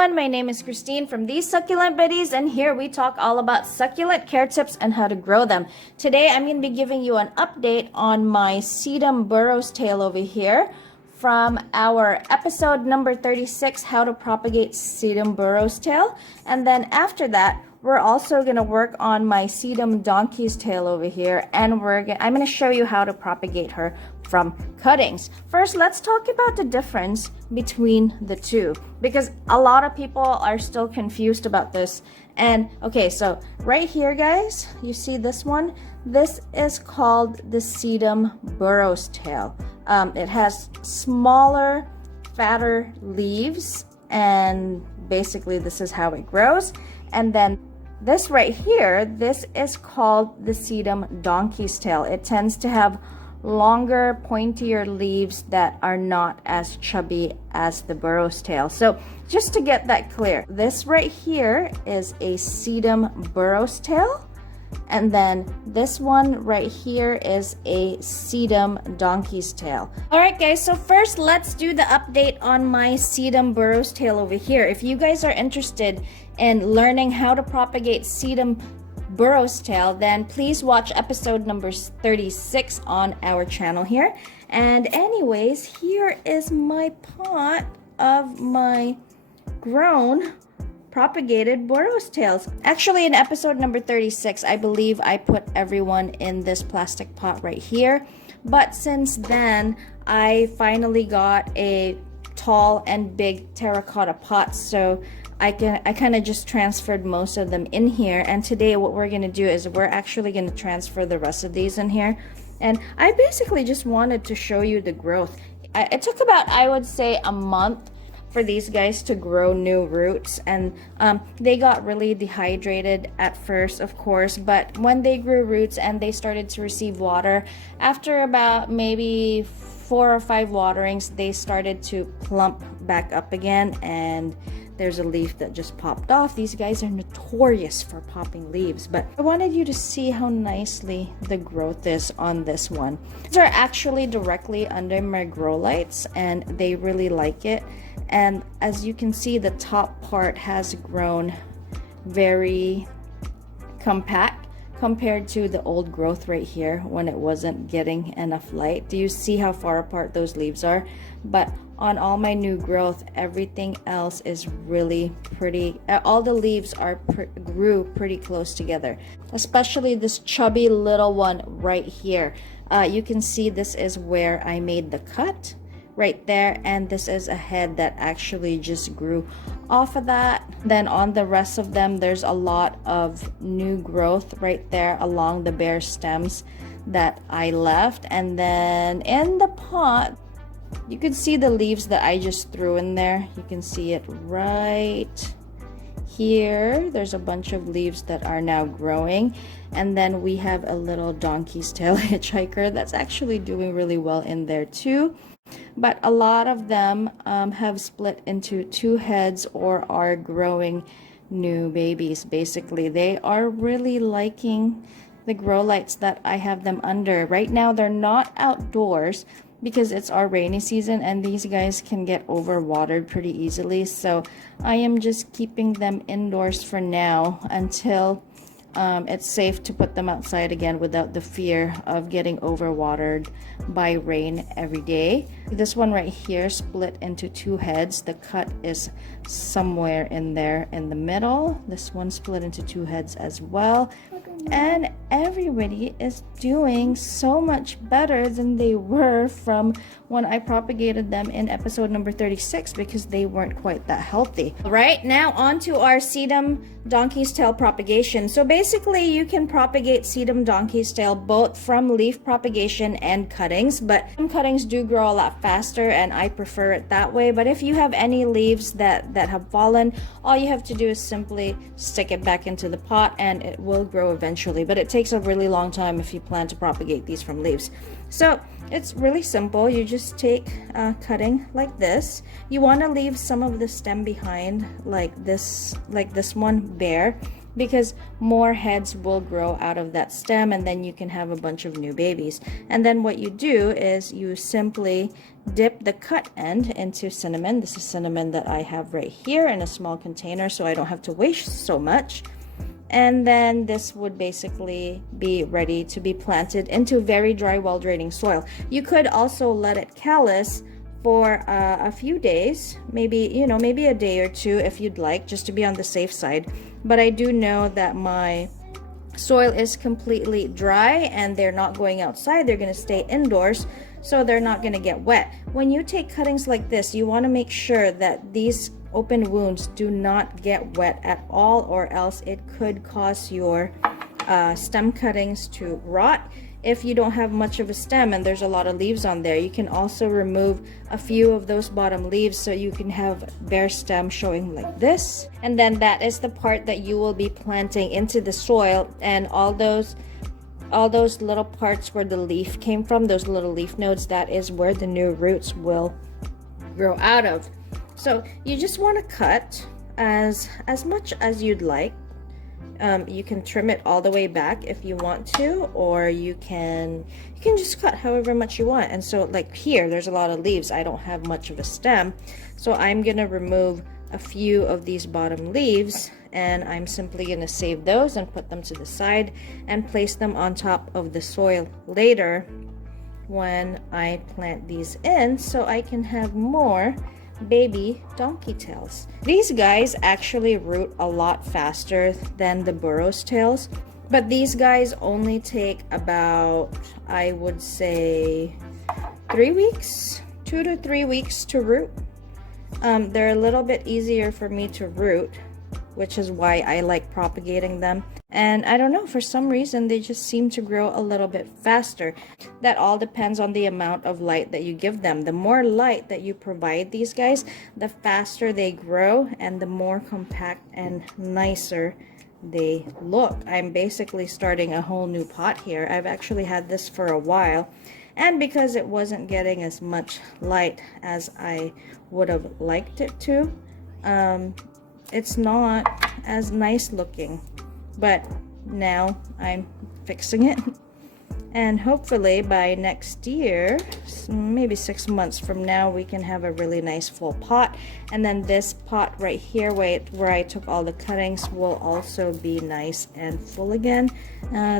everyone, my name is Christine from These Succulent Biddies, and here we talk all about succulent care tips and how to grow them. Today I'm going to be giving you an update on my Sedum burro's tail over here from our episode number 36, how to propagate Sedum burro's tail. And then after that, we're also going to work on my Sedum donkey's tail over here, and I'm going to show you how to propagate her from cuttings. First, let's talk about the difference between the two, because a lot of people are still confused about this. And okay, so right here, guys, you see this one? This is called the Sedum burro's tail. It has smaller, fatter leaves, and basically this is how it grows. And then this right here, this is called the Sedum donkey's tail. It tends to have longer, pointier leaves that are not as chubby as the burro's tail. So just to get that clear, this right here is a Sedum burro's tail, and then this one right here is a Sedum donkey's tail. Alright guys, so first let's do the update on my Sedum burro's tail over here. If you guys are interested in learning how to propagate Sedum burro's tail, then please watch episode number 36 on our channel here. And anyways, here is my pot of my grown propagated burro's tails. Actually, in episode number 36, I believe I put everyone in this plastic pot right here. But since then, I finally got a tall and big terracotta pot, so I kind of just transferred most of them in here. And today what we're going to do is we're actually going to transfer the rest of these in here. And I basically just wanted to show you the growth. It took about, I would say, a month for these guys to grow new roots, and they got really dehydrated at first, of course, but when they grew roots and they started to receive water, after about maybe 4 or 5 waterings, they started to plump back up again, and there's a leaf that just popped off. These guys are notorious for popping leaves, but I wanted you to see how nicely the growth is on this one. These are actually directly under my grow lights, and they really like it. And as you can see, the top part has grown very compact compared to the old growth right here when it wasn't getting enough light. Do you see how far apart those leaves are? But on all my new growth, everything else is really pretty. All the leaves grew pretty close together, especially this chubby little one right here. You can see this is where I made the cut right there, and this is a head that actually just grew off of that. Then on the rest of them, there's a lot of new growth right there along the bare stems that I left. And then in the pot, you can see the leaves that I just threw in there. You can see it right here. There's a bunch of leaves that are now growing. And then we have a little donkey's tail hitchhiker that's actually doing really well in there too. But a lot of them have split into 2 heads or are growing new babies. Basically, they are really liking the grow lights that I have them under. Right now, they're not outdoors because it's our rainy season, and these guys can get overwatered pretty easily. So I am just keeping them indoors for now until it's safe to put them outside again without the fear of getting overwatered by rain every day. This one right here split into 2 heads. The cut is somewhere in there in the middle. This one split into 2 heads as well. And everybody is doing so much better than they were from when I propagated them in episode number 36, because they weren't quite that healthy. Right now, on to our Sedum donkey's tail propagation. So basically, you can propagate Sedum donkey's tail both from leaf propagation and cuttings, but some cuttings do grow a lot faster, and I prefer it that way. But if you have any leaves that have fallen, all you have to do is simply stick it back into the pot, and it will grow eventually. But it takes a really long time if you plan to propagate these from leaves. So it's really simple. You just take cutting like this. You want to leave some of the stem behind, like this one bare, because more heads will grow out of that stem, and then you can have a bunch of new babies. And then what you do is you simply dip the cut end into cinnamon. This is cinnamon that I have right here in a small container, so I don't have to waste so much. And then this would basically be ready to be planted into very dry, well draining soil. You could also let it callus for a few days, maybe maybe a day or two if you'd like, just to be on the safe side. But I do know that my soil is completely dry and they're not going outside, they're going to stay indoors, so they're not going to get wet. When you take cuttings like this, you want to make sure that these open wounds do not get wet at all, or else it could cause your stem cuttings to rot. If you don't have much of a stem and there's a lot of leaves on there, you can also remove a few of those bottom leaves so you can have bare stem showing like this. And then that is the part that you will be planting into the soil, and all those little parts where the leaf came from, those little leaf nodes, that is where the new roots will grow out of. So you just want to cut as much as you'd like. You can trim it all the way back if you want to, or you can just cut however much you want. And so like here, there's a lot of leaves. I don't have much of a stem, so I'm gonna remove a few of these bottom leaves, and I'm simply gonna save those and put them to the side and place them on top of the soil later when I plant these in, so I can have more baby donkey tails. These guys actually root a lot faster than the burro's tails, but these guys only take about, I would say, 3 weeks, 2 to 3 weeks to root. They're a little bit easier for me to root, which is why I like propagating them. And I don't know, for some reason they just seem to grow a little bit faster. That all depends on the amount of light that you give them. The more light that you provide these guys, the faster they grow and the more compact and nicer they look. I'm basically starting a whole new pot here. I've actually had this for a while, and because it wasn't getting as much light as I would have liked it to, it's not as nice looking. But now I'm fixing it, and hopefully by next year, maybe 6 months from now, we can have a really nice full pot. And then this pot right here where I took all the cuttings will also be nice and full again.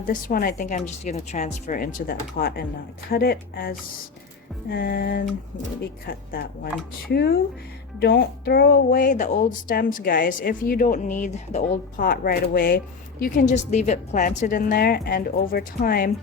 This one I think I'm just gonna transfer into that pot and not cut it, and maybe cut that one too. Don't throw away the old stems, guys. If you don't need the old pot right away, you can just leave it planted in there, and over time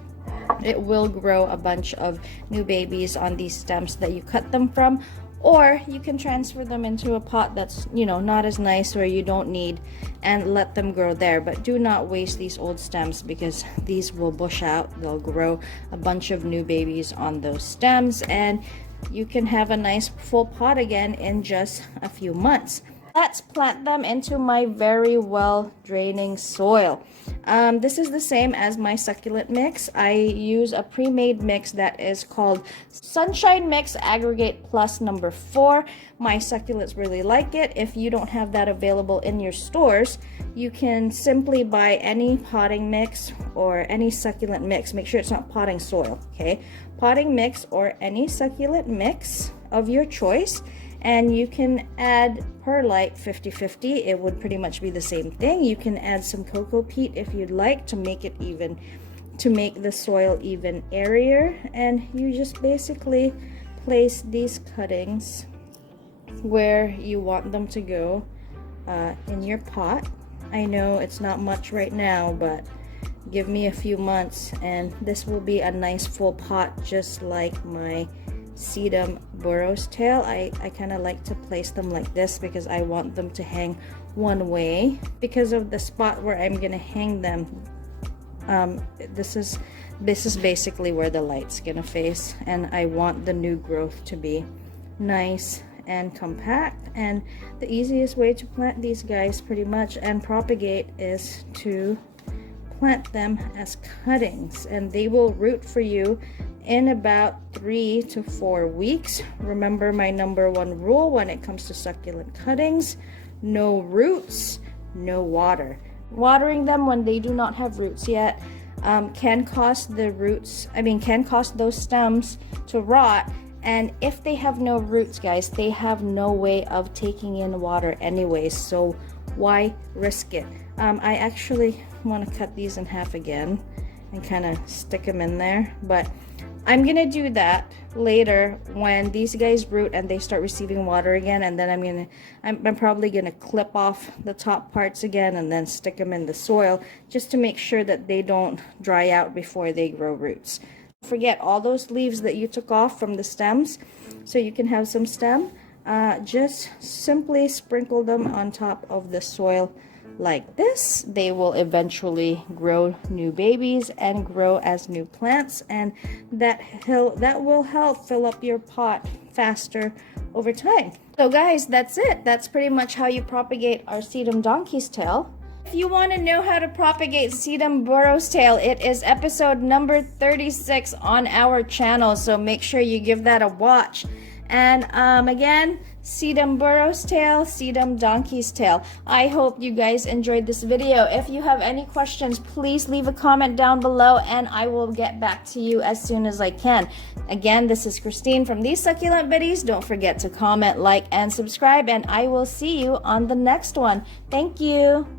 it will grow a bunch of new babies on these stems that you cut them from. Or you can transfer them into a pot that's, not as nice, or you don't need, and let them grow there. But do not waste these old stems, because these will bush out. They'll grow a bunch of new babies on those stems, and you can have a nice full pot again in just a few months. Let's plant them into my very well draining soil. This is the same as my succulent mix. I use a pre-made mix that is called Sunshine Mix Aggregate Plus number 4. My succulents really like it. If you don't have that available in your stores, you can simply buy any potting mix or any succulent mix. Make sure it's not potting soil, okay? Potting mix or any succulent mix of your choice. And you can add perlite 50-50. It would pretty much be the same thing. You can add some cocoa peat if you'd like to make it even, to make the soil even airier. And you just basically place these cuttings where you want them to go in your pot. I know it's not much right now, but give me a few months and this will be a nice full pot, just like my Sedum burro's tail. I kind of like to place them like this because I want them to hang one way. Because of the spot where I'm gonna hang them, this is basically where the light's gonna face, and I want the new growth to be nice and compact. And the easiest way to plant these guys pretty much and propagate is to plant them as cuttings, and they will root for you in about 3 to 4 weeks. Remember my number 1 rule when it comes to succulent cuttings: no roots, no water. watering them when they do not have roots yet can cause those stems to rot. And if they have no roots, guys, they have no way of taking in water anyways, so why risk it? I actually want to cut these in half again and kind of stick them in there, but I'm gonna do that later when these guys root and they start receiving water again, and then I'm probably gonna clip off the top parts again and then stick them in the soil just to make sure that they don't dry out before they grow roots. Forget all those leaves that you took off from the stems so you can have some stem. Just simply sprinkle them on top of the soil like this. They will eventually grow new babies and grow as new plants, and that will help fill up your pot faster over time. So guys, that's it. That's pretty much how you propagate our sedum donkey's tail. If you want to know how to propagate sedum burro's tail, it is episode number 36 on our channel, so make sure you give that a watch. And again, sedum burro's tail, sedum donkey's tail. I hope you guys enjoyed this video. If you have any questions, please leave a comment down below and I will get back to you as soon as I can. Again, this is Christine from These Succulent Biddies. Don't forget to comment, like, and subscribe, and I will see you on the next one. Thank you.